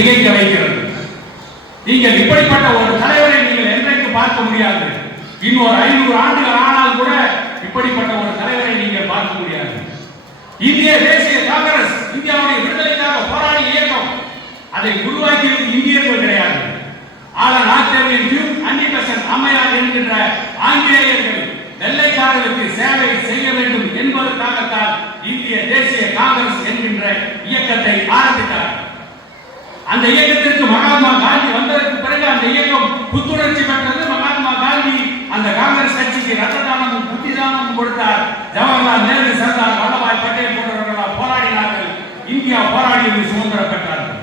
திகைக்க வைக்கிறது. நீங்கள் இப்படிப்பட்ட ஒரு தலைவரை நீங்கள் என்றைக்கு பார்க்க முடியாது. இன்னொரு 500 ஆண்டுகள் ஆனால் கூட இப்படிப்பட்ட ஒரு தலைவரை நீங்கள் பார்க்க முடியாது. இந்திய தேசிய காங்கிரஸ் இந்தியாவுடைய விடுதலைக்காக போராடிய இயக்கம். அதை உருவாக்கியது இந்தியர்கள் கிடையாது. அம்மையார் என்கின்ற ஆங்கிலேயர்கள் வெள்ளைக்காரர்களுக்கு சேவை செய்ய வேண்டும் என்பதற்காகத்தான் இந்திய தேசிய காங்கிரஸ் என்கின்ற இயக்கத்தை ஆரம்பித்தார். அந்த இயக்கத்திற்கு மகாத்மா காந்தி வந்ததற்கு பிறகு அந்த இயக்கம் புத்துணர்ச்சி பெற்றது. மகாத்மா காந்தி அந்த காங்கிரஸ் கட்சிக்கு ரத்த தானமும் புத்தி தானமும் கொடுத்தார். ஜவஹர்லால் நேரு, சர்தார் வல்லபாய் பட்டேல் போன்றவர்கள் போராடினார்கள். இந்தியா போராடியது சுதந்திரம் பெற்றார்கள்.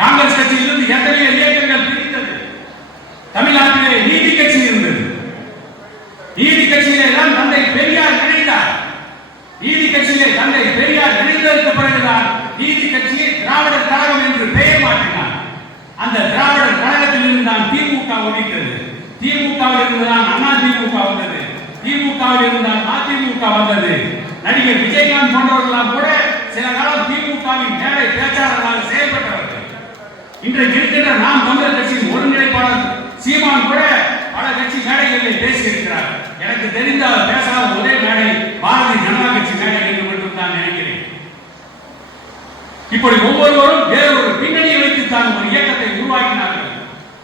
காங்கிரஸ் கட்சியிலிருந்து எத்தனையோ இயக்கங்கள் பிரித்தது. தமிழ்நாட்டிலே நீதி கட்சி இருந்தது. நீதி கட்சியிலே தான் தந்தை பெரியார் இணைந்தார். நீதி கட்சியிலே தந்தை பெரியார் இணைந்ததற்கு பிறகுதான் நீதி கட்சியை திராவிடர் கழகம் என்று பெயர் மாற்றினார். அந்த திராவிடர் கழகத்தில் இருந்து தான் திமுக ஒழித்தது. திமுகவில் இருந்துதான் அண்ணா திமுக வந்தது. திமுகவில் இருந்தால் அதிமுக வந்தது. நடிகர் விஜயகாந்த் போன்றவர்களாம் கூட சில காலம் திமுகவின் மேடை பேச்சாளர்களாக செயல்பட்டவர்கள். இன்றைக்கு இருக்கின்ற நாம் தமிழர் கட்சியின் ஒருங்கிணைப்பாளர் சீமான் கூட பல கட்சி மேடைகளில் பேசியிருக்கிறார். எனக்கு தெரிந்த பேசாத ஒரே மேடை பாரதிய ஜனதா கட்சி மேடை என்று மட்டும் தான் நினைக்கிறேன். இப்படி ஒவ்வொருவரும் வேறொரு பின்னணியை வைத்து தான் ஒரு இயக்கத்தை உருவாக்கினார்கள்.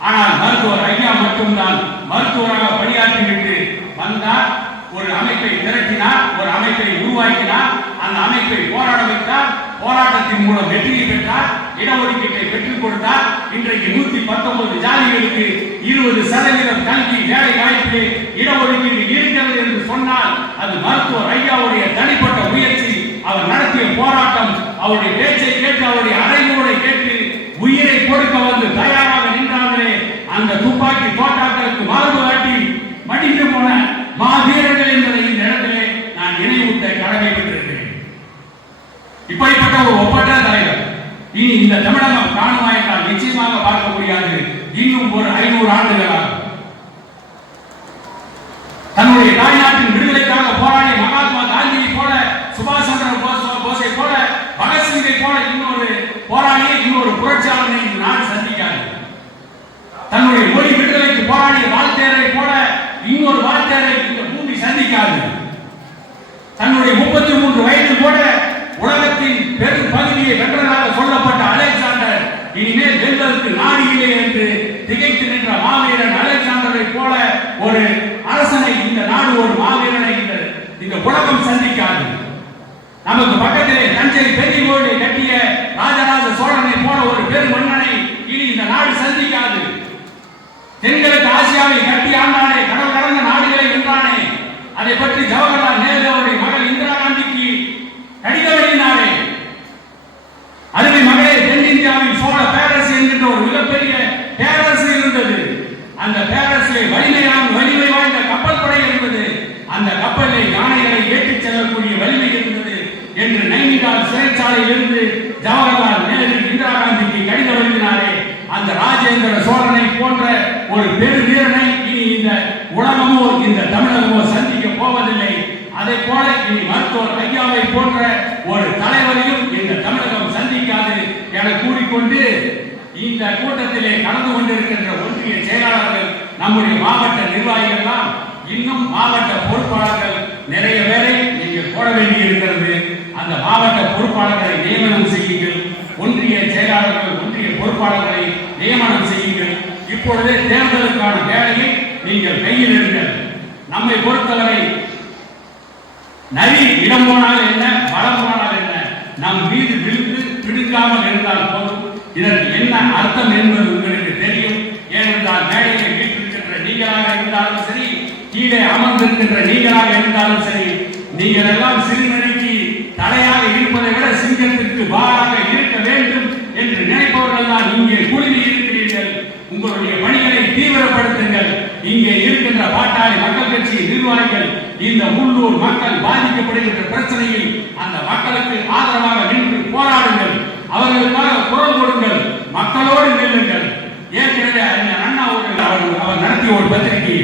ஆனால் மருத்துவர் ஐயா மட்டும்தான் மருத்துவராக பணியாற்றிவிட்டு வந்தார். ஒரு அமைப்பை திரட்டினார், ஒரு அமைப்பை உருவாக்கினார், அந்த அமைப்பை போராட வைத்தார். போராட்டத்தின் மூலம் வெற்றியை பெற்றார். இடஒதுக்கீட்டை பெற்றுக் கொடுத்தார். இன்றைக்கு 119 ஜாதிகளுக்கு 20% கல்வி வேலை வாய்ப்பிலே இடஒதுக்கீடு இருக்கிறது என்று சொன்னால் அது மருத்துவர் ஐயாவுடைய தனிப்பட்ட முயற்சி. அவர் நடத்திய போராட்டம், அவருடைய பேச்சை கேட்டு, அவருடைய அறைகூரை கேட்டு உயிரை கொடுக்க வந்து தயாராக நின்றார்களே, அந்த துப்பாக்கி தோட்டாக்களுக்கு மார்பு காட்டி மடிந்து போன மாவீரர்கள் என்பதை இந்த இடத்திலே நான் நினைவூட்ட கடமைப்பட்டிருக்கிறேன். இப்படிப்பட்ட ஒரு ஒப்பற்ற தலைவர் இனி இந்த தமிழகம் காணுமா என்றால் நிச்சயமாக பார்க்க முடியாது. இன்னும் ஒரு 500 ஆண்டுகளாக தன்னுடைய தாய்நாட்டின் விடுதலைக்காக போராடிய மகாத்மா காந்தியை போல, சுபாஷ் சந்திர போஸை போல, பகத்சிங்கை போல இன்னொரு போராடிய இன்னொரு புரட்சியாளனை நாடு சந்திக்காது. தன்னுடைய மொழி விடுதலைக்கு போராடிய வால்டேரை போல இன்னொரு வால்டேரை இந்த பூமி சந்திக்காது. தன்னுடைய 33 வயதில் கூட உலகத்தின் பெரும் பகுதியை வென்றதாக சொல்லப்பட்ட அலெக்சாண்டர் இனிமேல் வெல்வதற்கு நாடு இல்லை என்று திகைத்து நின்ற மாவீரன் அலெக்சாண்டரை போல ஒரு அரசனை இந்த நாடு, ஒரு மாவீரனை இந்த உலகம் சந்திக்காது. நமக்கு பக்கத்திலே தஞ்சை பெரிய கோயிலை கட்டிய ராஜராஜ சோழனை போல ஒரு பெரும் மன்னனை இனி இந்த நாடு சந்திக்காது. தென்கிழக்கு ஆசியாவை கட்டி ஆண்டானே, கடல் கடந்த நாடுகளை வென்றானே, அதை பற்றி ஜவஹர்லால் நேரு அவருடைய மகள் இந்திரா காந்திக்கு கடிதம் எழுதினாரே. அருமை மகளே, தென்னிந்தியாவில் சோழ பேரரசு என்கின்ற ஒரு மிகப்பெரிய பேரரசு இருந்தது. அந்த பேரரசிலே வலிமை வாய்ந்த கப்பல் படை இருந்தது. அந்த கப்பலில் யானைகளை ஏற்றிச் செல்லக்கூடிய வலிமை இருந்தது என்று நைனிடால் சிறைச்சாலையில் இருந்து ஜவஹர்லால் நேரு இந்திரா காந்திக்கு கடிதம் எழுதினாரே. அந்த ராஜேந்திர சோழனை போன்ற ஒரு பெரு வீரனை இனி இந்த உலகமோ இந்த தமிழகமோ சந்திக்க போவதில்லை. அதை போல இனி மருத்துவர் ஐயாவை போன்ற ஒரு தலைவரையும் இந்த தமிழகம் சந்திக்காது என கூறிக்கொண்டு இந்த கூட்டத்திலே கலந்து கொண்டிருக்கின்ற ஒன்றிய செயலாளர்கள், நம்முடைய மாவட்ட நிர்வாகிகள் எல்லாம், இன்னும் மாவட்ட பொறுப்பாளர்கள் நிறைய பேரை நீங்கள் போட வேண்டி இருக்கிறது. அந்த மாவட்ட பொறுப்பாளர்களை நியமனம் செய்யுங்கள். ஒன்றிய செயலாளர்கள், ஒன்றிய பொறுப்பாளர்களை நியமனம் செய்யுங்கள். இப்பொழுதே தேர்தலுக்கான வேலையை நீங்கள் கையில் எடுங்கள். நம்மை பொறுத்தவரை நரி இடம் போனால் என்ன, வளம் போனால் என்ன, நம் மீது விழுந்து பிடுங்காமல் இருந்தால் போதும். இதற்கு என்ன அர்த்தம் என்பது உங்களுக்கு தெரியும். ஏனென்றால் மேடையில் வீட்டிருக்கின்ற நீங்களாக இருந்தாலும் சரி, கீழே அமர்ந்திருக்கின்ற நீங்களாக இருந்தாலும் சரி, நீங்கள் எல்லாம் சிறுநரிக்கு தலையாக இருப்பதை விட சிங்கத்திற்கு வாராக இருக்க வேண்டும் என்று நினைப்பவர்கள் தான் இங்கே குழுமி இருக்கிறீர்கள். உங்களுடைய பணிகளை தீவிரப்படுத்துங்கள். இங்கே இருக்கின்ற பாட்டாளி மக்கள் கட்சி நிர்வாகிகள் இந்த உள்ளூர் மக்கள் பாதிக்கப்படுகின்ற பிரச்சனையில் அந்த மக்களுக்கு ஆதரவாக நின்று போராடுங்கள். அவர்களுக்காக குரல் கொடுங்கள். மக்களோடு நில்லுங்கள். ஏற்கனவே அண்ணா அவர் நடத்திய ஒரு பத்திரிகை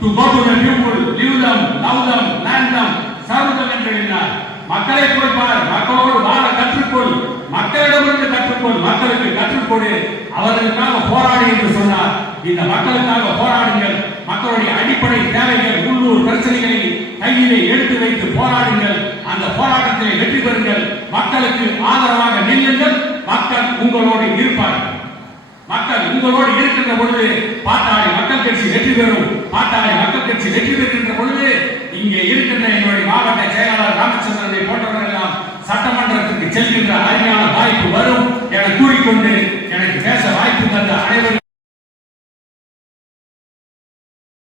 to go to the people, live them, love them, land them, serve them என்று எழுதினார். மக்களை கொடுப்பார், மக்களோடு வாழ கற்றுக்கொள், மக்களிடமிருந்து கற்றுக்கொள், மக்களுக்கு கற்றுக்கொடு, அவர்களுக்காக போராடு என்று சொன்னார். இந்த மக்களுக்காக போராடுங்கள், மக்களுடைய அடிப்படை தேவைகள், உள்ளூர் பிரச்சனைகளை கையிலே எடுத்து வைத்து போராடுங்கள், அந்த போராட்டத்தில் வெற்றி பெறுங்கள், மக்களுக்கு ஆதரவாக நில்லுங்கள், மக்கள் உங்களோடு இருப்பார்கள். மக்கள் உங்களோடு இருக்கின்ற பொழுது பாட்டாளி மக்கள் கட்சி வெற்றி பெறும். பாட்டாளி மக்கள் கட்சி வெற்றி பெறுகின்ற பொழுது இங்கே இருக்கின்ற என்னுடைய மாவட்ட செயலாளர் ராமச்சந்திரனை போன்றவர்கள் எல்லாம் சட்டமன்றத்துக்கு செல்கின்ற அருமையான வாய்ப்பு வரும் என கூறிக்கொண்டு எனக்கு பேச வாய்ப்பு தந்த அனைவரும்